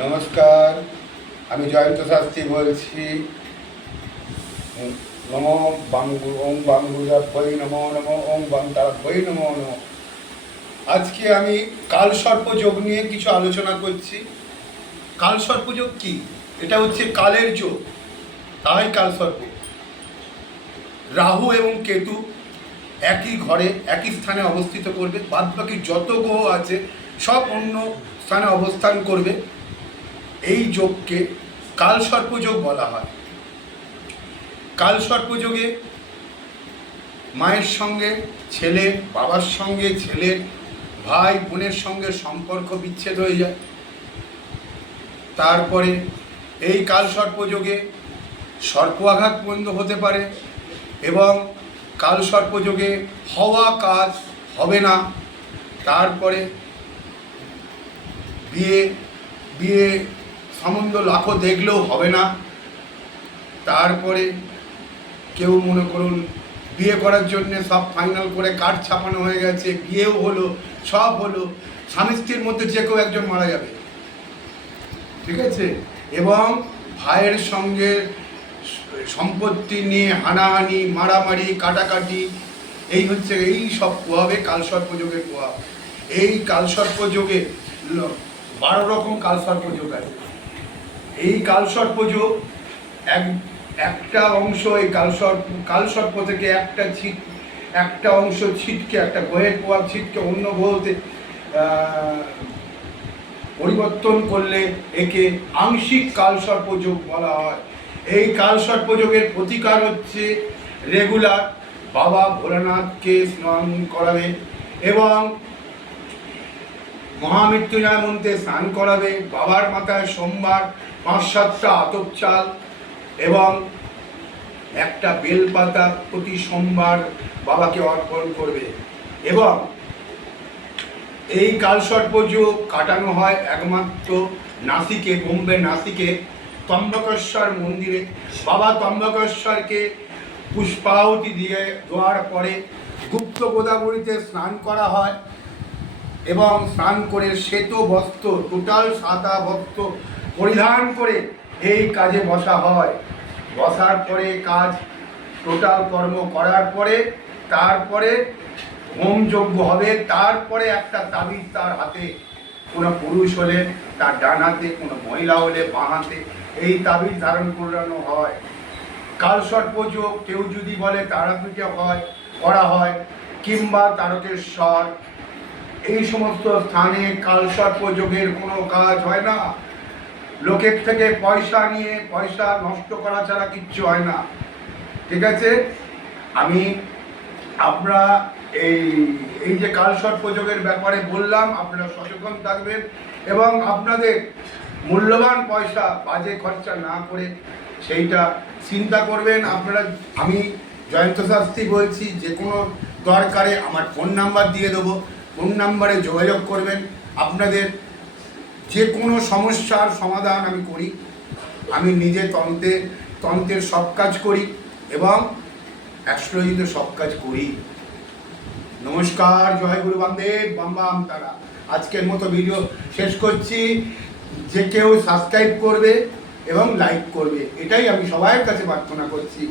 নমস্কার, আমি জয়ন্ত শাস্ত্রী বলছি। নমো বাঙ্গু ওম বাঙ্গুরাভ্যই নমো নমো ওম বান্তারাভ্যই নমো নমো। আজকে আমি কালসর্পযোগ নিয়ে কিছু আলোচনা করছি। কালসর্পযোগ কি? এটা হচ্ছে কালের যোগ, তাই কালসর্প। রাহু এবং কেতু একই ঘরে একই স্থানে অবস্থিত করবে, বাদবাকি যত গ্রহ আছে সব অন্য স্থানে অবস্থান করবে। এই যোগকে কালসর্পযোগ বলা হয়। কালসর্পযোগে মায়ের সঙ্গে ছেলে, বাবার সঙ্গে ছেলের, ভাই বোনের সঙ্গে সম্পর্ক বিচ্ছেদ হয়ে যায়। তারপরে এই কালসর্পযোগে সর্প আঘাত পর্যন্ত হতে পারে এবং কালসর্পযোগে হওয়া কাজ হবে না। তারপরে বিয়ে সম্বন্ধ লাখো দেখলেও হবে না। তারপরে কেউ মনে করুন বিয়ে করার জন্য সব ফাইনাল করে কার্ড ছাপানো হয়ে গেছে, বিয়েও হলো, সব হলো, স্বামী স্ত্রীর মধ্যে যে কেউ একজন মারা যাবে, ঠিক আছে? এবং ভাইয়ের সঙ্গে সম্পত্তি নিয়ে হানাহানি, মারামারি, কাটাকাটি, এই সব প্রভাবে কালসর্পযোগের প্রভাব। এই কালসর্পযোগে 12 রকম কালসর্পযোগ আছে। এই কালসর্পযোগ একটা অংশ এই কালসর্প থেকে একটা অংশ ছিটকে, একটা গ্রহের প্রভাব ছিটকে অন্য গ্রহতে পরিবর্তন করলে একে আংশিক কালসর্পযোগ বলা হয়। এই কালসর্পযোগের প্রতিকার হচ্ছে রেগুলার বাবা ভোলানাথকে স্নান করাবে এবং মহামৃত্যুঞ্জয় মন্ত্রে স্নান করাবে। বাবার মাথায় সোমবার 5-7টা আতপ চাল এবং একটা বেলপাতা প্রতি সোমবার বাবাকে অর্পণ করবে। এবং এই কালসর্পযোগ কাটানো হয় একমাত্র নাসিকে, বোম্বে নাসিকে ত্র্যম্বকেশ্বর মন্দিরে। বাবা ত্র্যম্বকেশ্বরকে পুষ্পাহুতি দিয়ে দেওয়ার পরে গুপ্ত গোদাবরীতে স্নান করা হয় এবং স্নান করে শ্বেত বস্ত্র, টোটাল সাদা বস্ত্র পরিধান করে এই কাজে বসা হয়। বসার পরে কাজ টোটাল কর্ম করার পরে তারপরে হোম যজ্ঞ হবে। তারপরে একটা তাবিজ তার হাতে, কোনো পুরুষ হলে তার ডান হাতে, কোনো মহিলা হলে বাঁ হাতে এই তাবিজ ধারণ করানো হয়। কালসর্পযোগ কেউ যদি বলে তারাপীঠে করা হয় কিংবা তারকেশ্বর, এই সমস্ত স্থানে কালসর্পযোগের কোনো কাজ হয় না। লোকের থেকে পয়সা নিয়ে পয়সা নষ্ট করা ছাড়া কিচ্ছু হয় না, ঠিক আছে? আপনারা এই যে কালসর্পযোগের ব্যাপারে বললাম, আপনারা সচেতন থাকবেন এবং আপনাদের মূল্যবান পয়সা বাজে খরচা না করে সেইটা চিন্তা করবেন। আমি জয়ন্ত শাস্ত্রী বলছি। যে কোনো দরকারে আমার ফোন নাম্বার দিয়ে দেবো, ফোন নাম্বারে যোগাযোগ করবেন। আপনাদের যে কোনো সমস্যার সমাধান আমি করি। আমি নিজে তন্ত্রের সব কাজ করি এবং অ্যাস্ট্রোলজিতে সব কাজ করি। নমস্কার, জয় গুরু বামদেব, বাম বাম তারা। আজকের মতো ভিডিও শেষ করছি। যে কেউ সাবস্ক্রাইব করবে এবং লাইক করবে, এটাই আমি সবার কাছে প্রার্থনা করছি।